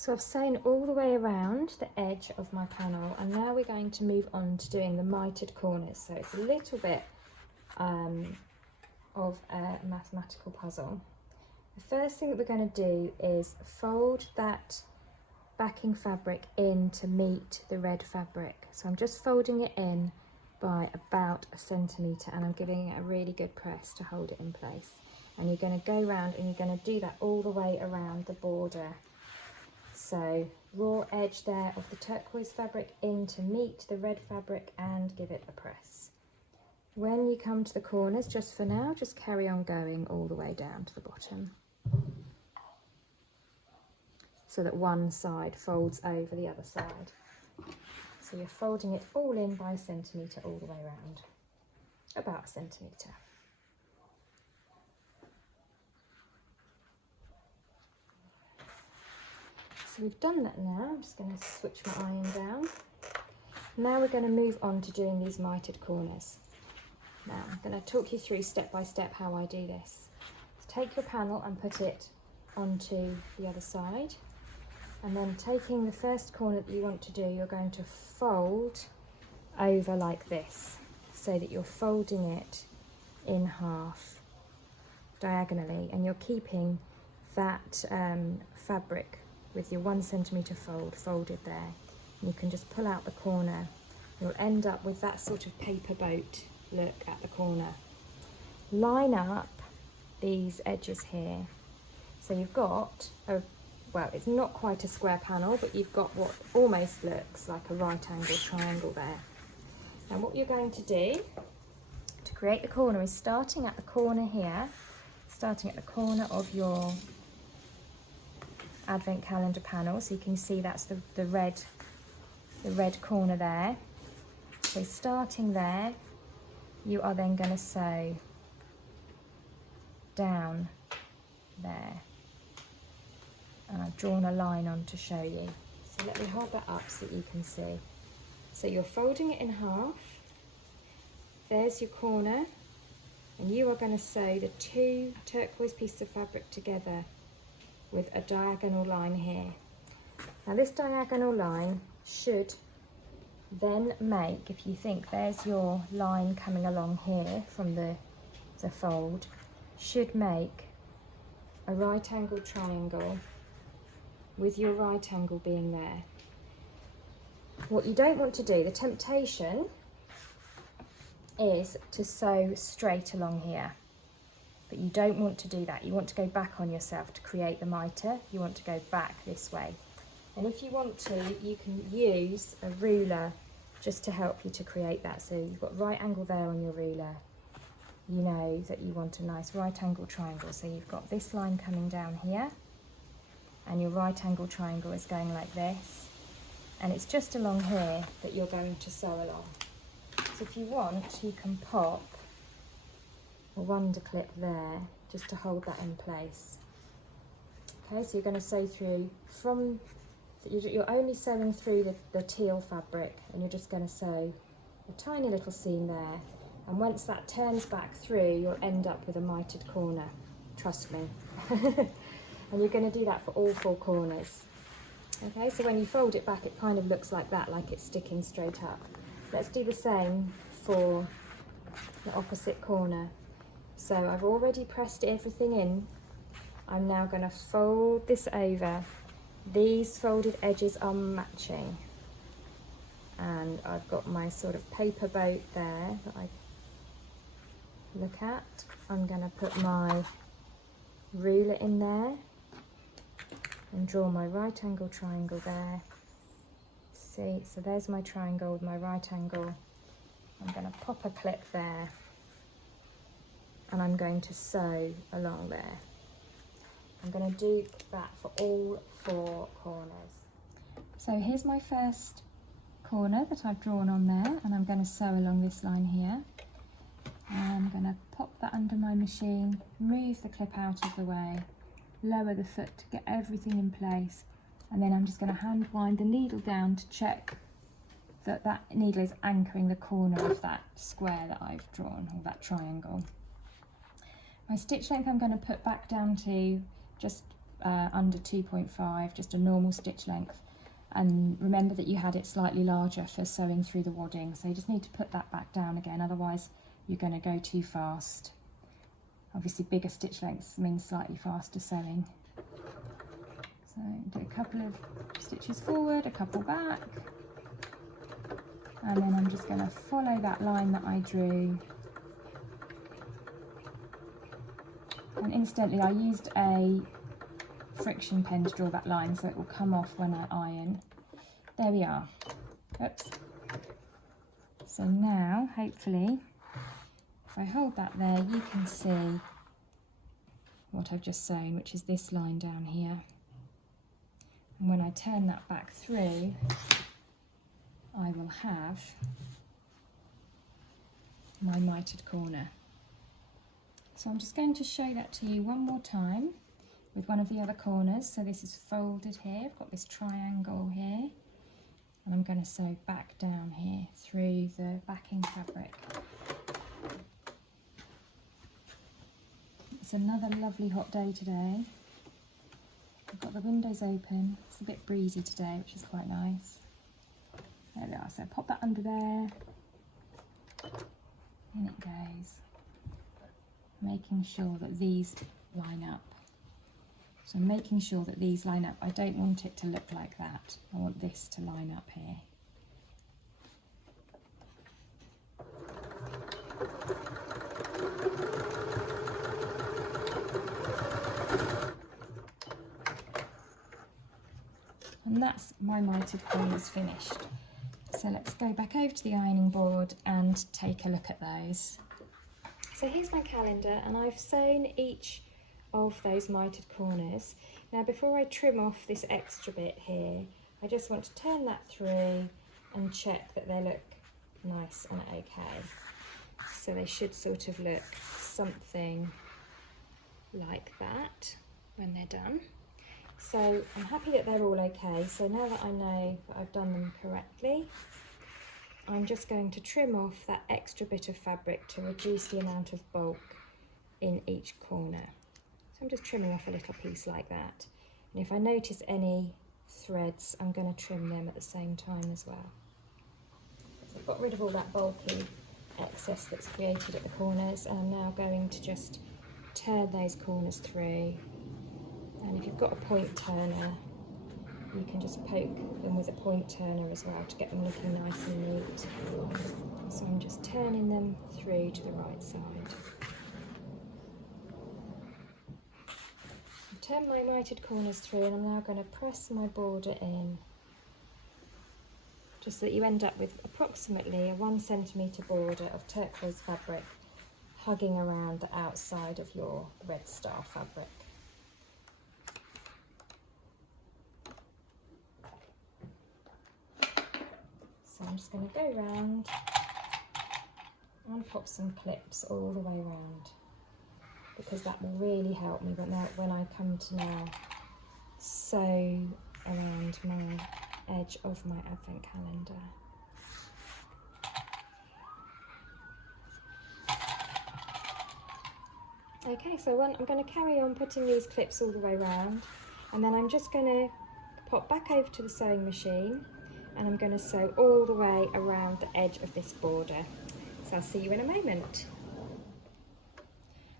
So I've sewn all the way around the edge of my panel, and now we're going to move on to doing the mitered corners. So it's a little bit of a mathematical puzzle. The first thing that we're going to do is fold that backing fabric in to meet the red fabric. So I'm just folding it in by about 1 centimetre, and I'm giving it a really good press to hold it in place. And you're going to go round and you're going to do that all the way around the border. So raw edge there of the turquoise fabric in to meet the red fabric and give it a press. When you come to the corners, just for now, just carry on going all the way down to the bottom, so that one side folds over the other side. So you're folding it all in by 1 centimetre all the way around, about 1 centimetre. So we've done that now. I'm just going to switch my iron down. Now we're going to move on to doing these mitered corners. Now I'm going to talk you through step by step how I do this. So take your panel and put it onto the other side, and then taking the first corner that you want to do, you're going to fold over like this, so that you're folding it in half diagonally, and you're keeping that fabric with your 1 centimetre fold folded there. And you can just pull out the corner. You'll end up with that sort of paper boat look at the corner. Line up these edges here. So you've got a, well, it's not quite a square panel, but you've got what almost looks like a right angle triangle there. Now what you're going to do to create the corner is starting at the corner here, starting at the corner of your advent calendar panel, so you can see that's the red corner there. So starting there, you are then going to sew down there, and I've drawn a line on to show you. So let me hold that up so that you can see. So you're folding it in half, there's your corner, and you are going to sew the 2 turquoise pieces of fabric together with a diagonal line here. Now this diagonal line should then make, if you think there's your line coming along here from the fold, should make a right angle triangle with your right angle being there. What you don't want to do, the temptation is to sew straight along here. But you don't want to do that. You want to go back on yourself to create the mitre. You want to go back this way. And if you want to, you can use a ruler just to help you to create that. So you've got right angle there on your ruler. You know that you want a nice right angle triangle. So you've got this line coming down here, and your right angle triangle is going like this. And it's just along here that you're going to sew along. So if you want, you can pop a wonder clip there just to hold that in place. Okay, so you're going to sew through from, you're only sewing through the teal fabric, and you're just going to sew a tiny little seam there, and once that turns back through, you'll end up with a mitered corner, trust me. And you're going to do that for all 4 corners. Okay, so when you fold it back, it kind of looks like that, like it's sticking straight up. Let's do the same for the opposite corner. So I've already pressed everything in. I'm now going to fold this over. These folded edges are matching. And I've got my sort of paper boat there that I look at. I'm going to put my ruler in there and draw my right angle triangle there. See, so there's my triangle with my right angle. I'm going to pop a clip there, and I'm going to sew along there. I'm going to do that for all 4 corners. So here's my first corner that I've drawn on there, and I'm going to sew along this line here. And I'm going to pop that under my machine, move the clip out of the way, lower the foot to get everything in place, and then I'm just going to hand wind the needle down to check that that needle is anchoring the corner of that square that I've drawn, or that triangle. My stitch length I'm going to put back down to just under 2.5, just a normal stitch length. And remember that you had it slightly larger for sewing through the wadding, so you just need to put that back down again, otherwise you're going to go too fast. Obviously bigger stitch lengths means slightly faster sewing. So do a couple of stitches forward, a couple back, and then I'm just going to follow that line that I drew. And incidentally, I used a friction pen to draw that line so it will come off when I iron. There we are. Oops. So now, hopefully, if I hold that there, you can see what I've just sewn, which is this line down here. And when I turn that back through, I will have my mitered corner. So I'm just going to show that to you one more time with one of the other corners. So this is folded here, I've got this triangle here, and I'm going to sew back down here through the backing fabric. It's another lovely hot day today. I've got the windows open, it's a bit breezy today, which is quite nice. There we are, so pop that under there, in it goes, making sure that these line up. So I'm making sure that these line up. I don't want it to look like that. I want this to line up here. And that's my mitered corners finished. So let's go back over to the ironing board and take a look at those. So here's my calendar, and I've sewn each of those mitered corners. Now before I trim off this extra bit here, I just want to turn that through and check that they look nice and okay. So they should sort of look something like that when they're done. So I'm happy that they're all okay. So now that I know that I've done them correctly, I'm just going to trim off that extra bit of fabric to reduce the amount of bulk in each corner. So I'm just trimming off a little piece like that. And if I notice any threads, I'm going to trim them at the same time as well. So I've got rid of all that bulky excess that's created at the corners, and I'm now going to just turn those corners through. And if you've got a point turner, you can just poke them with a point turner as well to get them looking nice and neat. So I'm just turning them through to the right side. I've turned my mitered corners through, and I'm now going to press my border in, just so that you end up with approximately a 1 centimetre border of turquoise fabric hugging around the outside of your red star fabric. So I'm just going to go round and pop some clips all the way around, because that will really help me when I come to now sew around my edge of my advent calendar. Okay, so I'm going to carry on putting these clips all the way around, and then I'm just going to pop back over to the sewing machine, and I'm going to sew all the way around the edge of this border. So I'll see you in a moment.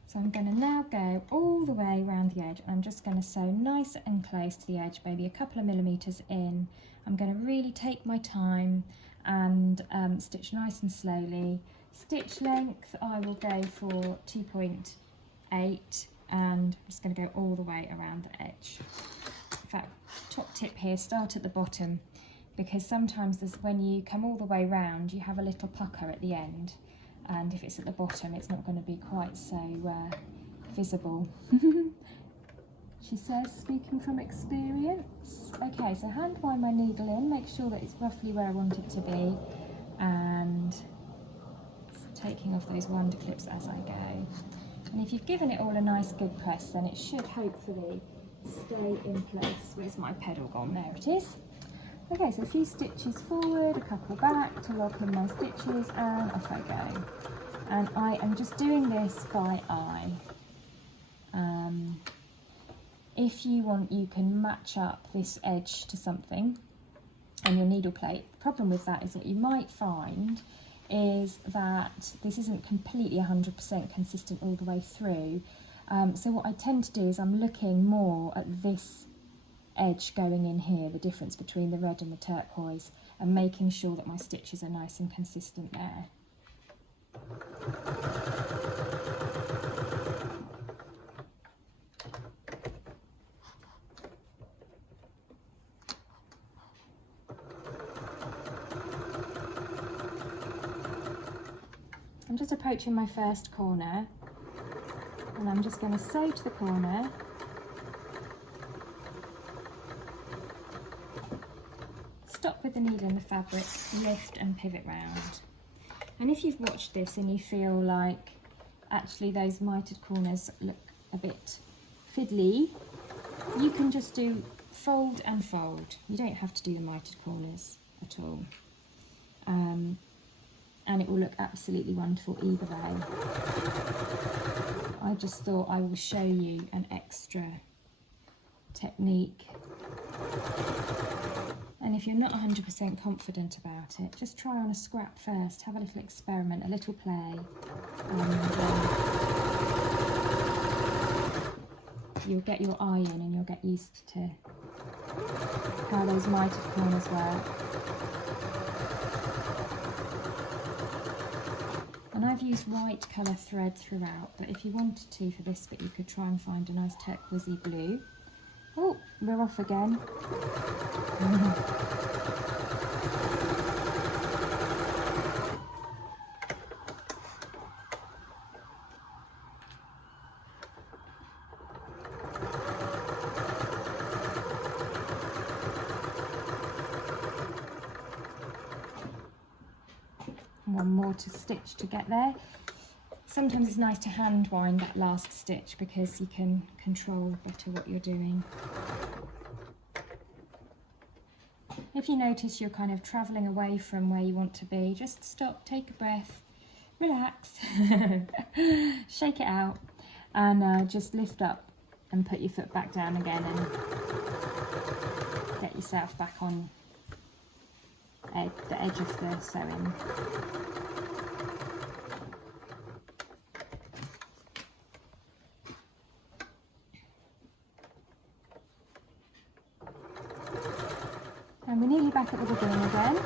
So I'm going to now go all the way around the edge, and I'm just going to sew nice and close to the edge, maybe a couple of millimetres in. I'm going to really take my time and stitch nice and slowly. Stitch length, I will go for 2.8, and I'm just going to go all the way around the edge. In fact, top tip here, start at the bottom, because sometimes when you come all the way round, you have a little pucker at the end, and if it's at the bottom, it's not going to be quite so visible. She says, speaking from experience. Okay, so hand wind my needle in, make sure that it's roughly where I want it to be, and taking off those wonder clips as I go. And if you've given it all a nice good press, then it should hopefully stay in place. Where's my pedal gone? There it is. Okay, so a few stitches forward, a couple back to lock in my stitches, and off I go. And I am just doing this by eye. If you want, you can match up this edge to something on your needle plate. The problem with that is what you might find is that this isn't completely 100% consistent all the way through. So what I tend to do is I'm looking more at this edge going in here, the difference between the red and the turquoise, and making sure that my stitches are nice and consistent there. I'm just approaching my first corner, and I'm just going to sew to the corner, stop with the needle in the fabric, lift and pivot round. And if you've watched this and you feel like actually those mitered corners look a bit fiddly, you can just do fold and fold. You don't have to do the mitered corners at all. And it will look absolutely wonderful either way. I just thought I will show you an extra technique. And if you're not 100% confident about it, just try on a scrap first, have a little experiment, a little play, and you'll get your eye in and you'll get used to how those mitered corners work. And I've used white colour thread throughout, but if you wanted to for this bit, you could try and find a nice turquoisey blue. Oh, we're off again. One more to stitch to get there. Sometimes it's nice to hand wind that last stitch because you can control better what you're doing. If you notice you're kind of travelling away from where you want to be, just stop, take a breath, relax, shake it out, and just lift up and put your foot back down again and get yourself back on the edge of the sewing. And we're nearly back at the beginning again.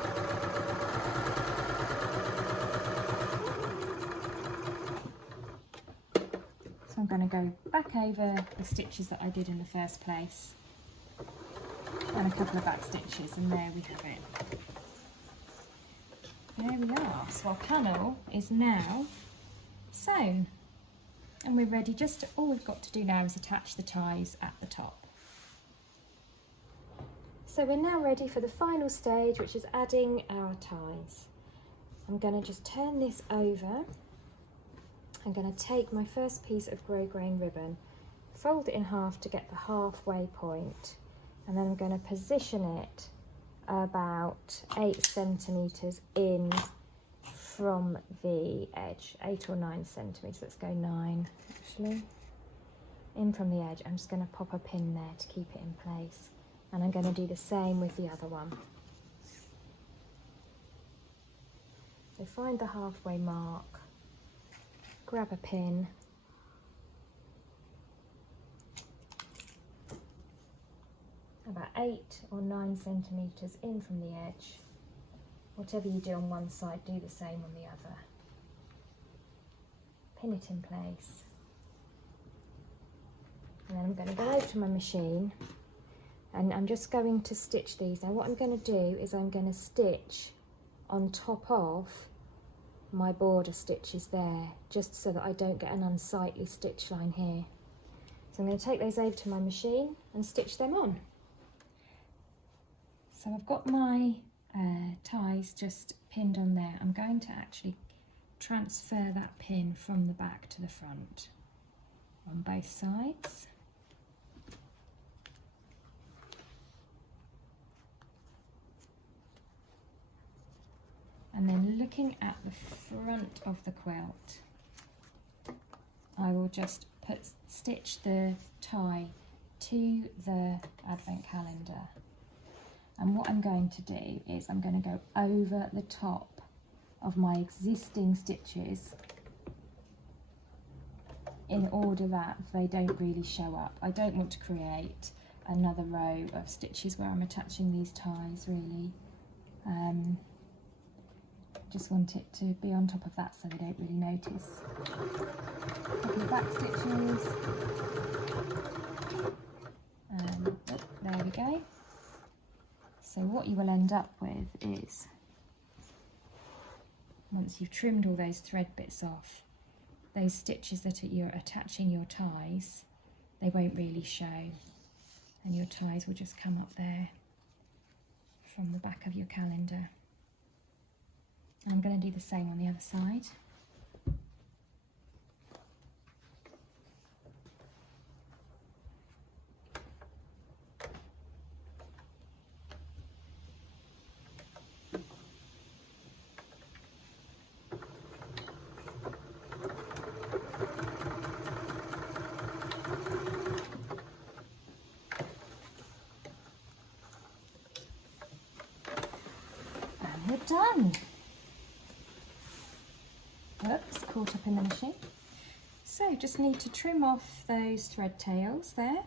So I'm going to go back over the stitches that I did in the first place and a couple of back stitches, and there we have it. There we are. So our panel is now sewn and we're ready. Just all we've got to do now is attach the ties at the top. So we're now ready for the final stage, which is adding our ties. I'm going to just turn this over. I'm going to take my first piece of grosgrain ribbon, fold it in half to get the halfway point, and then I'm going to position it about 8 centimetres in from the edge, 8 or 9 centimetres, let's go 9 actually, in from the edge. I'm just going to pop a pin there to keep it in place. And I'm going to do the same with the other one. So find the halfway mark, grab a pin, about 8 or 9 centimetres in from the edge. Whatever you do on one side, do the same on the other. Pin it in place. And then I'm going to go over to my machine. And I'm just going to stitch these. Now what I'm going to do is I'm going to stitch on top of my border stitches there, just so that I don't get an unsightly stitch line here. So I'm going to take those over to my machine and stitch them on. So I've got my ties just pinned on there. I'm going to actually transfer that pin from the back to the front on both sides. And then looking at the front of the quilt, I will just stitch the tie to the advent calendar. And what I'm going to do is I'm going to go over the top of my existing stitches in order that they don't really show up. I don't want to create another row of stitches where I'm attaching these ties really. Just want it to be on top of that so they don't really notice. A couple of back stitches. There we go. So what you will end up with is, once you've trimmed all those thread bits off, those stitches that you're attaching your ties, they won't really show, and your ties will just come up there from the back of your calendar. And I'm going to do the same on the other side. And we're done. Oops, caught up in the machine. So just need to trim off those thread tails there.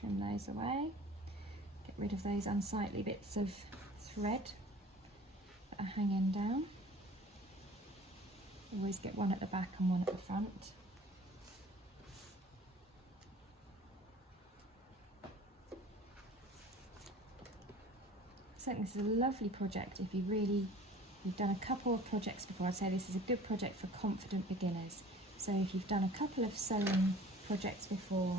Trim those away. Get rid of those unsightly bits of thread that are hanging down. Always get one at the back and one at the front. So this is a lovely project if you've done a couple of projects before. I'd say this is a good project for confident beginners. So if you've done a couple of sewing projects before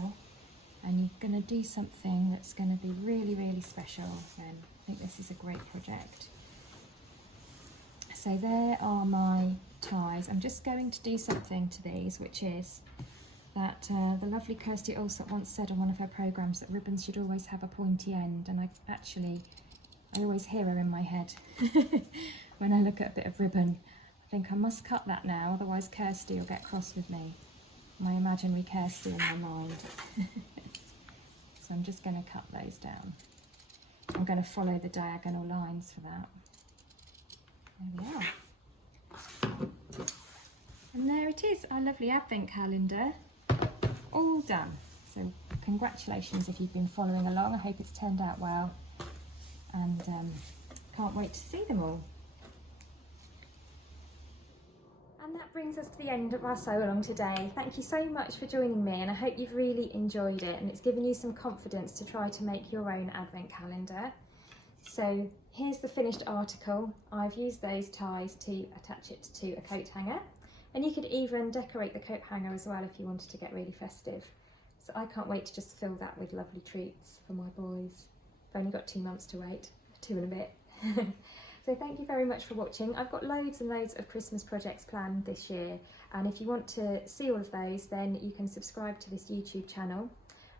and you're going to do something that's going to be really, really special, then I think this is a great project. So there are my ties. I'm just going to do something to these, which is that the lovely Kirsty Allsop once said on one of her programmes that ribbons should always have a pointy end, and I always hear her in my head. When I look at a bit of ribbon, I think I must cut that now, otherwise Kirsty will get cross with me. My imaginary Kirsty in my mind. So I'm just going to cut those down. I'm going to follow the diagonal lines for that. There we are. And there it is, our lovely advent calendar, all done. So congratulations if you've been following along. I hope it's turned out well, and can't wait to see them all. And that brings us to the end of our sew along today. Thank you so much for joining me, and I hope you've really enjoyed it and it's given you some confidence to try to make your own advent calendar. So here's the finished article. I've used those ties to attach it to a coat hanger, and you could even decorate the coat hanger as well if you wanted to get really festive. So I can't wait to just fill that with lovely treats for my boys. I've only got 2 months to wait, 2 and a bit. So thank you very much for watching. I've got loads and loads of Christmas projects planned this year, and if you want to see all of those, then you can subscribe to this YouTube channel,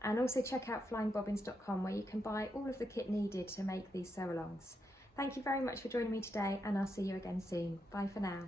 and also check out flyingbobbins.com, where you can buy all of the kit needed to make these sew-alongs. Thank you very much for joining me today, and I'll see you again soon. Bye for now.